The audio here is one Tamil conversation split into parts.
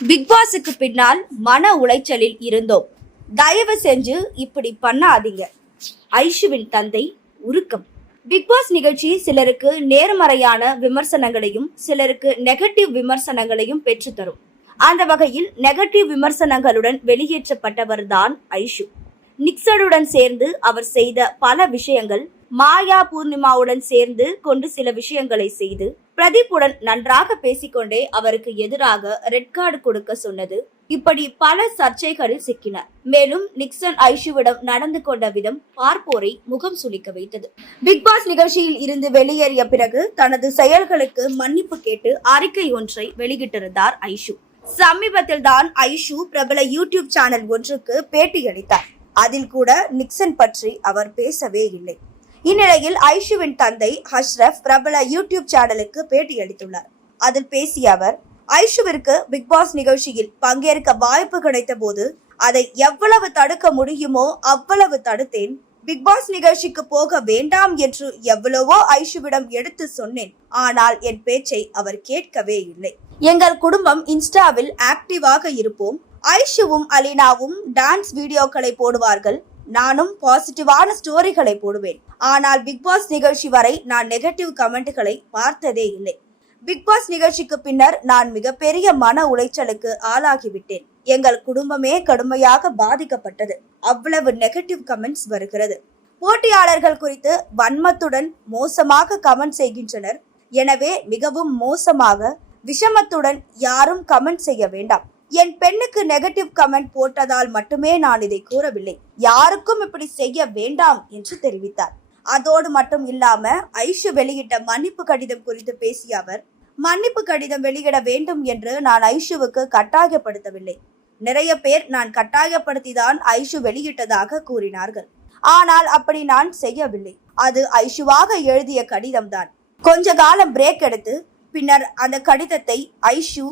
பிக் பாஸுக்கு பின்னால் மன உளைச்சலில் இருந்தோம். தயவு செஞ்சு இப்படி பண்ணாதீங்க. ஐஷுவின் தந்தை உருக்கம். பிக் பாஸ் நிகழ்ச்சி சிலருக்கு நேர்மறையான விமர்சனங்களையும் சிலருக்கு நெகட்டிவ் விமர்சனங்களையும் பெற்றுத்தரும். அந்த வகையில் நெகட்டிவ் விமர்சனங்களுடன் வெளியேற்றப்பட்டவர் தான் ஐஷு. நிக்சடுடன் சேர்ந்து அவர் செய்த பல விஷயங்கள் மாயா பூர்ணிமாவுடன் சேர்ந்து கொண்டு சில விஷயங்களை செய்து பிரதீப்புடன் நன்றாக பேசிக்கொண்டே அவருக்கு எதிராக ரெட் கார்டு கொடுக்க சொன்னது. இப்படி பல சர்ச்சைகளில் சிக்கினார் மேலும் நிக்சன் ஐஷுவிடம் நடந்து கொண்ட விதம் பார்ப்போரை முகம் சுளிக்க வைத்தது. பிக் பாஸ் நிகழ்ச்சியில் இருந்து வெளியேறிய பிறகு தனது செயல்களுக்கு மன்னிப்பு கேட்டு அறிக்கை ஒன்றை வெளியிட்டிருந்தார் ஐஷு. சமீபத்தில் தான் ஐஷு பிரபல யூடியூப் சேனல் ஒன்றுக்கு பேட்டியளித்தார். அதில் கூட நிக்சன் பற்றி அவர் பேசவே இல்லை. இந்நிலையில் ஐஷுவின் தந்தை ஹஷ்ரப் பிரபல யூடியூப் சேனலுக்கு பேட்டியளித்துள்ளார். அதில் பேசிய அவர் ஐஷுவிற்கு பிக்பாஸ் நிகழ்ச்சியில் பங்கேற்க வாய்ப்பு கிடைத்த போது அதை எவ்வளவு தடுக்க முடியுமோ அவ்வளவு தடுத்தேன். பிக் பாஸ் நிகழ்ச்சிக்கு போக வேண்டாம் என்று எவ்வளவோ ஐஷுவிடம் எடுத்து சொன்னேன். ஆனால் என் பேச்சை அவர் கேட்கவே இல்லை. எங்கள் குடும்பம் இன்ஸ்டாவில் ஆக்டிவாக இருப்போம். ஐஷுவும் அலினாவும் டான்ஸ் வீடியோக்களை போடுவார்கள். நானும் பாசிட்டிவான ஸ்டோரிகளை போடுவேன். ஆனால் பிக் பாஸ் நிகழ்ச்சி வரை நான் நெகட்டிவ் கமெண்ட்களை பார்த்ததே இல்லை. பிக்பாஸ் நிகழ்ச்சிக்கு பின்னர் நான் மிகப்பெரிய மன உளைச்சலுக்கு ஆளாகிவிட்டேன். எங்கள் குடும்பமே கடுமையாக பாதிக்கப்பட்டது. அவ்வளவு நெகட்டிவ் கமெண்ட்ஸ் வருகிறது. போட்டியாளர்கள் குறித்து வன்மத்துடன் மோசமாக கமெண்ட் செய்கின்றனர். எனவே மிகவும் மோசமாக விஷமத்துடன் யாரும் கமெண்ட் செய்ய வேண்டாம். என் பெண்ணுக்கு நெகட்டிவ் கமெண்ட் போட்டதால் மட்டுமே நான் இதை கூறவில்லை. யாருக்கும் இப்படி செய்ய வேண்டாம் என்று தெரிவித்தார். அதோடு மட்டும் இல்லாம ஐஷு வெளியிட்ட மன்னிப்பு கடிதம் குறித்து பேசிய அவர் மன்னிப்பு கடிதம் வெளியிட வேண்டும் என்று நான் ஐஷுவுக்கு கட்டாயப்படுத்தவில்லை. நிறைய பேர் நான் கட்டாயப்படுத்திதான் ஐஷு வெளியிட்டதாக கூறினார்கள். ஆனால் அப்படி நான் செய்யவில்லை. அது ஐஷுவாக எழுதிய கடிதம்தான். கொஞ்ச காலம் பிரேக் எடுத்து பின்னர் அந்த கடிதத்தை ஐஷு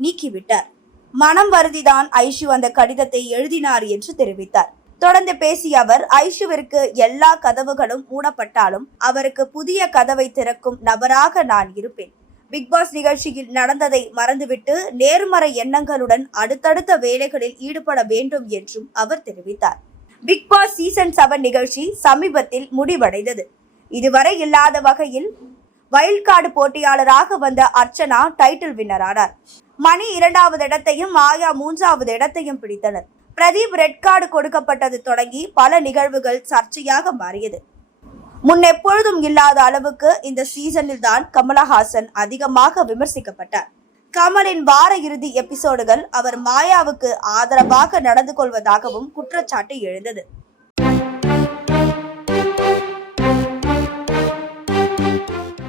நீக்கிவிட்டார். மனம் வருதிதான் ஐஷு அந்த கடிதத்தை எழுதினார் என்று தெரிவித்தார். தொடர்ந்து பேசிய அவர் ஐஷுவிற்கு எல்லா கதவுகளும் மூடப்பட்டாலும் அவருக்கு புதிய கதவை திறக்கும் நபராக நான் இருப்பேன். பிக்பாஸ் நிகழ்ச்சியில் நடந்ததை மறந்துவிட்டு நேர்மறை எண்ணங்களுடன் அடுத்தடுத்த வேலைகளில் ஈடுபட வேண்டும் என்றும் அவர் தெரிவித்தார். பிக்பாஸ் சீசன் செவன் நிகழ்ச்சி சமீபத்தில் முடிவடைந்தது. இதுவரை இல்லாத வகையில் வைல்ட் கார்டு போட்டியாளராக வந்த அர்ச்சனா டைட்டில் வின்னர் ஆனார் மணி இரண்டாவது இடத்தையும் மாயா மூன்றாவது இடத்தையும் பிடித்தனர். பிரதீப் ரெட் கார்டு கொடுக்கப்பட்டது தொடங்கி பல நிகழ்வுகள் சர்ச்சையாக மாறியது. முன்னெப்பொழுதும் இல்லாத அளவுக்கு இந்த சீசனில் தான் கமலஹாசன் அதிகமாக விமர்சிக்கப்பட்டார். கமலின் வார இறுதி எபிசோடுகள் அவர் மாயாவுக்கு ஆதரவாக நடந்து கொள்வதாகவும் குற்றச்சாட்டு எழுந்தது.